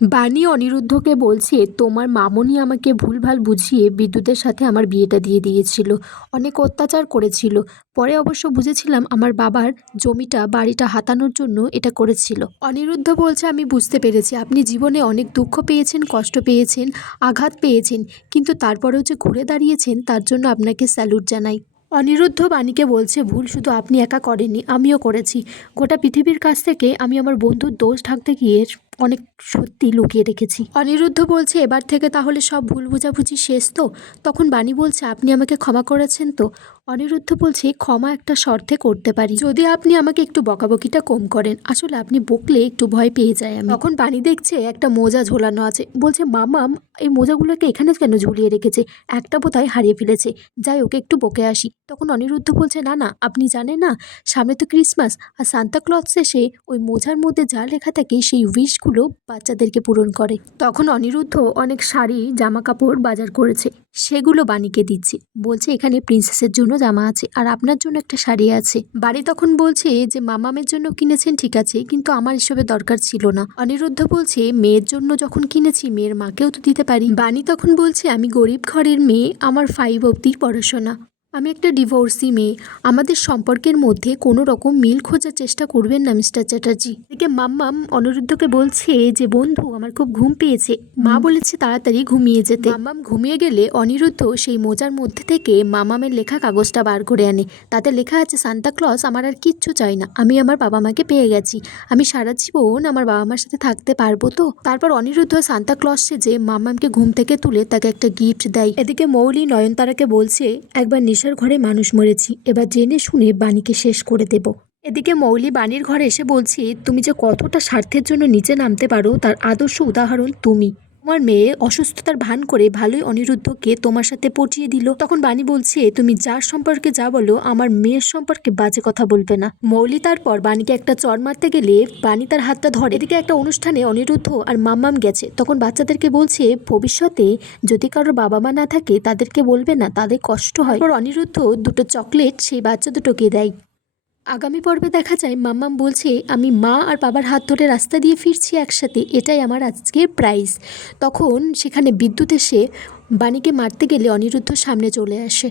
বাণী অনিরুদ্ধকে বলছে, তোমার মামনি আমাকে ভুলভাল বুঝিয়ে বিদ্যুতের সাথে আমার বিয়েটা দিয়ে দিয়েছিল, অনেক অত্যাচার করেছিল। পরে অবশ্য বুঝেছিলাম আমার বাবার জমিটা বাড়িটা হাতানোর জন্য এটা করেছিল। অনিরুদ্ধ বলছে, আমি বুঝতে পেরেছি আপনি জীবনে অনেক দুঃখ পেয়েছেন, কষ্ট পেয়েছেন, আঘাত পেয়েছেন, কিন্তু তারপরেও যে ঘুরে দাঁড়িয়েছেন তার জন্য আপনাকে স্যালুট জানাই। অনিরুদ্ধ বাণীকে বলছে, ভুল শুধু আপনি একা করেননি, আমিও করেছি। গোটা পৃথিবীর কাছ থেকে আমি আমার বন্ধুর দোষ ঢাকতে গিয়ে অনেক সত্যি লুকিয়ে রেখেছি। অনিরুদ্ধ বলছে, এবার থেকে তাহলে সব ভুল বোঝাবুঝি শেষ তো? তখন বাণী বলছে, আপনি আমাকে ক্ষমা করেছেন তো? অনিরুদ্ধ বলছে, ক্ষমা একটা শর্তে করতে পারি, যদি আপনি আমাকে একটু বকাবকিটা কম করেন। আসলে আপনি বকলে একটু ভয় পেয়ে যায় আমি। তখন বাণী দেখছে একটা মোজা ঝোলানো আছে, বলছে, মামাম এই মোজাগুলোকে এখানে কেন ঝুলিয়ে রেখেছে? একটা বোধহয় হারিয়ে ফেলেছে, যাই ওকে একটু বকে আসি। তখন অনিরুদ্ধ বলছে, না না, আপনি জানেন না সামনে তো ক্রিসমাস, আর সান্তা ক্লজ এসে ওই মোজার মধ্যে যা লেখা থাকে সেই উইশগুলো বাচ্চাদেরকে পূরণ করে। তখন অনিরুদ্ধ অনেক শাড়ি জামা কাপড় বাজার করেছে, সেগুলো বাণীকে দিচ্ছে, বলছে এখানে প্রিন্সেসের জন্য জামা আছে আর আপনার জন্য একটা শাড়ি আছে। বাড়ি তখন বলছে যে মামামের জন্য কিনেছেন ঠিক আছে, কিন্তু আমার এসবের দরকার ছিল না। অনিরুদ্ধ বলছে, মেয়ের জন্য যখন কিনেছি মেয়ের মাকেও তো দিতে পারি। বাণী তখন বলছে, আমি গরিব ঘরের মেয়ে, আমার 5 অবধি পড়াশোনা, আমি একটা ডিভোর্সি মেয়ে, আমাদের সম্পর্কের মধ্যে কোনো রকম মিল খোঁজার চেষ্টা করবেন না মিস্টার চ্যাটার্জি। এদিকে মাম্মাম অনিরুদ্ধকে বলছে যে, বন্ধু আমার খুব ঘুম পেয়েছে, মা বলেছে তাড়াতাড়ি ঘুমিয়ে যেতে। মাম্মাম ঘুমিয়ে গেলে অনিরুদ্ধ সেই মোজার মধ্যে থেকে মামামের লেখা কাগজটা বার করে আনে। তাতে লেখা আছে, সান্তা ক্লজ আমার আর কিচ্ছু চাই না, আমি আমার বাবা মাকে পেয়ে গেছি, আমি সারা জীবন আমার বাবা মার সাথে থাকতে পারবো তো? তারপর অনিরুদ্ধ সান্তা ক্লজ সেজে মাম্মামকে ঘুম থেকে তুলে তাকে একটা গিফট দেয়। এদিকে মৌলি নয়নতারাকে বলছে, একবার নেশার ঘরে মানুষ মরেছি, এবার জেনে শুনে বাণীকে শেষ করে দেব। এদিকে মৌলি বাণীর ঘরে এসে বলছে, তুমি যে কতটা স্বার্থের জন্য নিচে নামতে পারো তার আদর্শ উদাহরণ তুমি। তোমার মেয়ে অসুস্থতার ভান করে ভালোই অনিরুদ্ধকে তোমার সাথে পটিয়ে দিল। তখন বাণী বলছে, তুমি যার সম্পর্কে যা বলো আমার মেয়ের সম্পর্কে বাজে কথা বলবে না। মৌলি তারপর বাণীকে একটা চড় মারতে গেলে বাণী তার হাতটা ধরে। এদিকে একটা অনুষ্ঠানে অনিরুদ্ধ আর মাম্মাম গেছে, তখন বাচ্চাদেরকে বলছে, ভবিষ্যতে যদি কারোর বাবা মা না থাকে তাদেরকে বলবে না, তাদের কষ্ট হয়। এরপর অনিরুদ্ধ দুটো চকলেট সেই বাচ্চা দুটোকে দেয়। আগামী পর্বে দেখা যায় মাম্মাম বলছে, আমি মা আর বাবার হাত ধরে রাস্তা দিয়ে ফিরছি একসাথে, এটাই আমার আজকের প্রাইজ। তখন সেখানে বিদ্যুৎ এসে বাণীকে মারতে গেলে অনিরুদ্ধ সামনে চলে আসে।